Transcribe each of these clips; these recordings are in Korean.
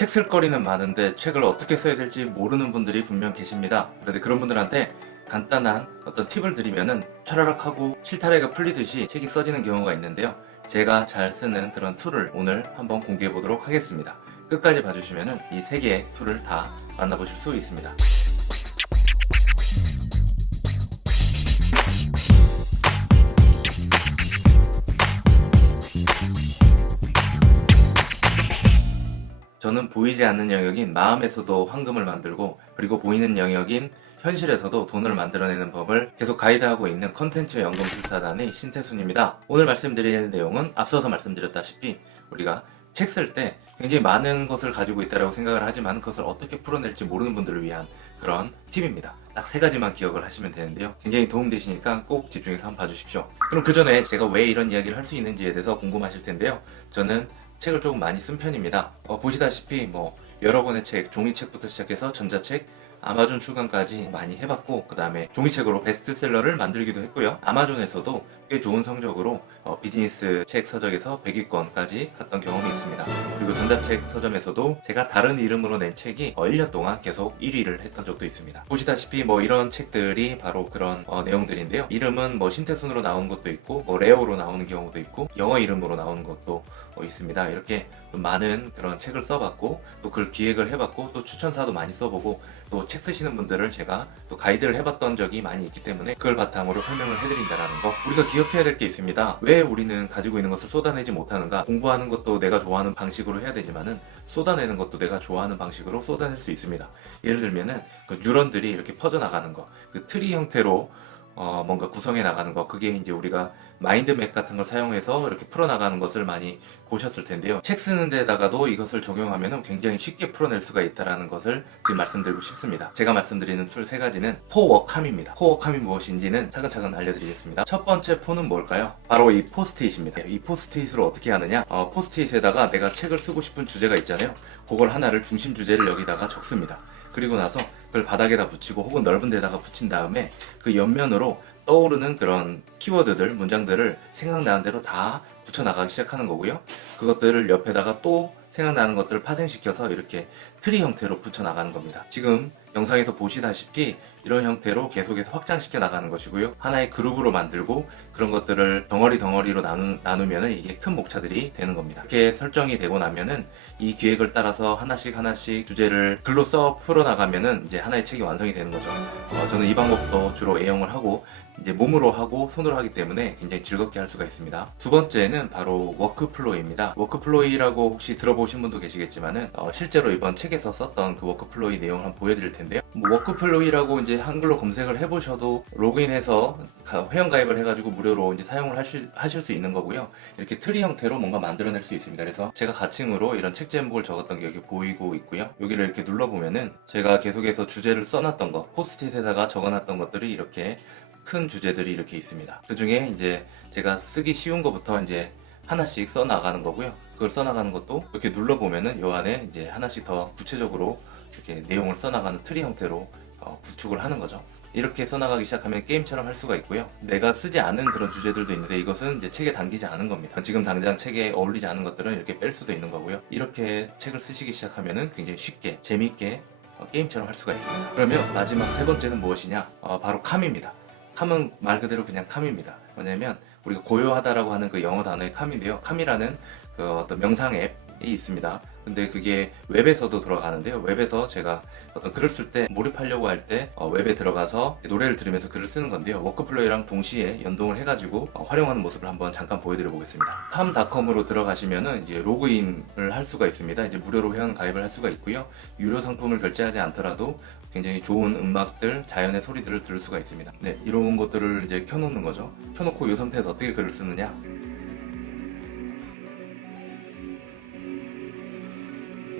책 쓸 거리는 많은데 책을 어떻게 써야 될지 모르는 분들이 분명 계십니다. 그런데 그런 분들한테 간단한 어떤 팁을 드리면은 차라락 하고 실타래가 풀리듯이 책이 써지는 경우가 있는데요. 제가 잘 쓰는 그런 툴을 오늘 한번 공개해 보도록 하겠습니다. 끝까지 봐주시면은 이 세 개의 툴을 다 만나보실 수 있습니다. 저는 보이지 않는 영역인 마음에서도 황금을 만들고, 그리고 보이는 영역인 현실에서도 돈을 만들어내는 법을 계속 가이드하고 있는 컨텐츠 연금술사단의 신태순입니다. 오늘 말씀드릴 내용은 앞서서 말씀드렸다시피 우리가 책 쓸 때 굉장히 많은 것을 가지고 있다고 생각을 하지만 그것을 어떻게 풀어낼지 모르는 분들을 위한 그런 팁입니다. 딱 세 가지만 기억을 하시면 되는데요. 굉장히 도움되시니까 꼭 집중해서 한번 봐주십시오. 그럼 그 전에 제가 왜 이런 이야기를 할 수 있는지에 대해서 궁금하실 텐데요. 저는 책을 조금 많이 쓴 편입니다. 보시다시피 여러 권의 책, 종이책부터 시작해서 전자책, 아마존 출간까지 많이 해봤고, 그 다음에 종이책으로 베스트셀러를 만들기도 했고요. 아마존에서도 꽤 좋은 성적으로 비즈니스 책 서적에서 100위권까지 갔던 경험이 있습니다. 그리고 전자책 서점에서도 제가 다른 이름으로 낸 책이 1년 동안 계속 1위를 했던 적도 있습니다. 보시다시피 이런 책들이 바로 그런 내용들인데요. 이름은 신태순으로 나오는 것도 있고, 레오로 나오는 경우도 있고, 영어 이름으로 나오는 것도 있습니다. 이렇게 많은 그런 책을 써봤고, 또 그걸 기획을 해봤고, 또 추천사도 많이 써보고, 또 책 쓰시는 분들을 제가 또 가이드를 해봤던 적이 많이 있기 때문에 그걸 바탕으로 설명을 해드린다라는 거. 우리가 기억해야 될 게 있습니다. 왜 우리는 가지고 있는 것을 쏟아내지 못하는가? 공부하는 것도 내가 좋아하는 방식으로 해야 되지만은 쏟아내는 것도 내가 좋아하는 방식으로 쏟아낼 수 있습니다. 예를 들면은 그 뉴런들이 이렇게 퍼져나가는 거, 그 트리 형태로 뭔가 구성해 나가는 거, 그게 이제 우리가 마인드맵 같은 걸 사용해서 이렇게 풀어나가는 것을 많이 보셨을 텐데요. 책 쓰는 데다가도 이것을 적용하면 굉장히 쉽게 풀어낼 수가 있다는 것을 지금 말씀드리고 싶습니다. 제가 말씀드리는 툴 세 가지는 포워캄입니다. 포워캄이 무엇인지는 차근차근 알려드리겠습니다. 첫 번째 포는 뭘까요? 바로 이 포스트잇입니다. 이 포스트잇으로 어떻게 하느냐? 포스트잇에다가 내가 책을 쓰고 싶은 주제가 있잖아요. 그걸 하나를 중심 주제를 여기다가 적습니다. 그리고 나서 그걸 바닥에다 붙이고 혹은 넓은 데다가 붙인 다음에 그 옆면으로 떠오르는 그런 키워드들, 문장들을 생각나는 대로 다 붙여나가기 시작하는 거고요. 그것들을 옆에다가 또 생각나는 것들을 파생시켜서 이렇게 트리 형태로 붙여나가는 겁니다. 지금 영상에서 보시다시피 이런 형태로 계속해서 확장시켜 나가는 것이고요. 하나의 그룹으로 만들고 그런 것들을 덩어리로 나누면 이게 큰 목차들이 되는 겁니다. 이렇게 설정이 되고 나면은 이 기획을 따라서 하나씩 주제를 글로 써 풀어나가면은 이제 하나의 책이 완성이 되는 거죠. 저는 이 방법도 주로 애용을 하고 이제 몸으로 하고 손으로 하기 때문에 굉장히 즐겁게 할 수가 있습니다. 두 번째는 바로 워크플로이입니다. 워크플로이라고 혹시 들어보신 분도 계시겠지만은 실제로 이번 책에서 썼던 그 워크플로이 내용을 한번 보여드릴 텐데요. 워크플로이라고 이제 한글로 검색을 해보셔도 로그인해서 회원가입을 해가지고 무료로 이제 사용을 하실 수 있는 거고요. 이렇게 트리 형태로 뭔가 만들어낼 수 있습니다. 그래서 제가 가칭으로 이런 책 제목을 적었던 게 여기 보이고 있고요. 여기를 이렇게 눌러보면은 제가 계속해서 주제를 써놨던 거, 포스트잇에다가 적어놨던 것들이 이렇게 큰 주제들이 이렇게 있습니다. 그 중에 이제 제가 쓰기 쉬운 것부터 이제 하나씩 써나가는 거고요. 그걸 써나가는 것도 이렇게 눌러보면은 요 안에 이제 하나씩 더 구체적으로 이렇게 내용을 써나가는 트리 형태로 구축을 하는 거죠. 이렇게 써나가기 시작하면 게임처럼 할 수가 있고요. 내가 쓰지 않은 그런 주제들도 있는데 이것은 이제 책에 담기지 않은 겁니다. 지금 당장 책에 어울리지 않은 것들은 이렇게 뺄 수도 있는 거고요. 이렇게 책을 쓰시기 시작하면은 굉장히 쉽게 재미있게 게임처럼 할 수가 있습니다. 그러면 마지막 세 번째는 무엇이냐? 바로 캄입니다. 캄은 말 그대로 그냥 캄입니다. 뭐냐면 우리가 고요하다라고 하는 그 영어 단어의 캄인데요. 캄이라는 그 어떤 명상 앱이 있습니다. 근데 그게 웹에서도 들어가는데요. 웹에서 제가 어떤 글을 쓸 때 몰입하려고 할 때 웹에 들어가서 노래를 들으면서 글을 쓰는 건데요. 워크플로이랑 동시에 연동을 해가지고 활용하는 모습을 한번 잠깐 보여드려 보겠습니다. camcom으로 들어가시면은 이제 로그인을 할 수가 있습니다. 이제 무료로 회원 가입을 할 수가 있고요. 유료 상품을 결제하지 않더라도 굉장히 좋은 음악들, 자연의 소리들을 들을 수가 있습니다. 네, 이런 것들을 이제 켜놓는 거죠. 켜놓고 이 상태에서 어떻게 글을 쓰느냐?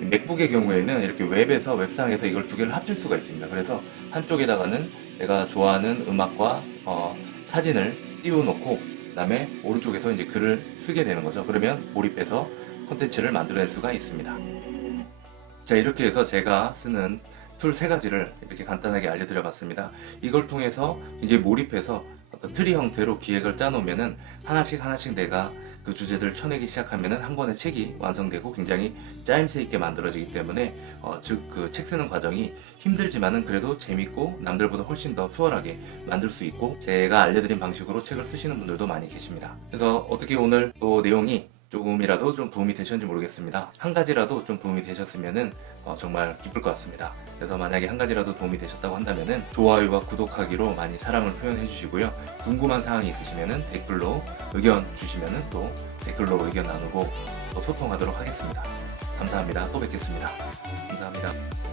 맥북의 경우에는 이렇게 웹에서 웹상에서 이걸 두 개를 합칠 수가 있습니다. 그래서 한쪽에다가는 내가 좋아하는 음악과 사진을 띄워놓고 그다음에 오른쪽에서 이제 글을 쓰게 되는 거죠. 그러면 몰입해서 콘텐츠를 만들어낼 수가 있습니다. 자, 이렇게 해서 제가 쓰는 툴 세 가지를 이렇게 간단하게 알려드려 봤습니다. 이걸 통해서 이제 몰입해서 어떤 트리 형태로 기획을 짜놓으면은 하나씩 내가 그 주제들을 쳐내기 시작하면은 한 권의 책이 완성되고 굉장히 짜임새 있게 만들어지기 때문에 즉 그 책 쓰는 과정이 힘들지만은 그래도 재밌고 남들보다 훨씬 더 수월하게 만들 수 있고 제가 알려드린 방식으로 책을 쓰시는 분들도 많이 계십니다. 그래서 어떻게 오늘 또 내용이 조금이라도 좀 도움이 되셨는지 모르겠습니다. 한 가지라도 좀 도움이 되셨으면은 정말 기쁠 것 같습니다. 그래서 만약에 한 가지라도 도움이 되셨다고 한다면은 좋아요와 구독하기로 많이 사랑을 표현해 주시고요. 궁금한 사항이 있으시면은 댓글로 의견 주시면은 또 댓글로 의견 나누고 또 소통하도록 하겠습니다. 감사합니다. 또 뵙겠습니다. 감사합니다.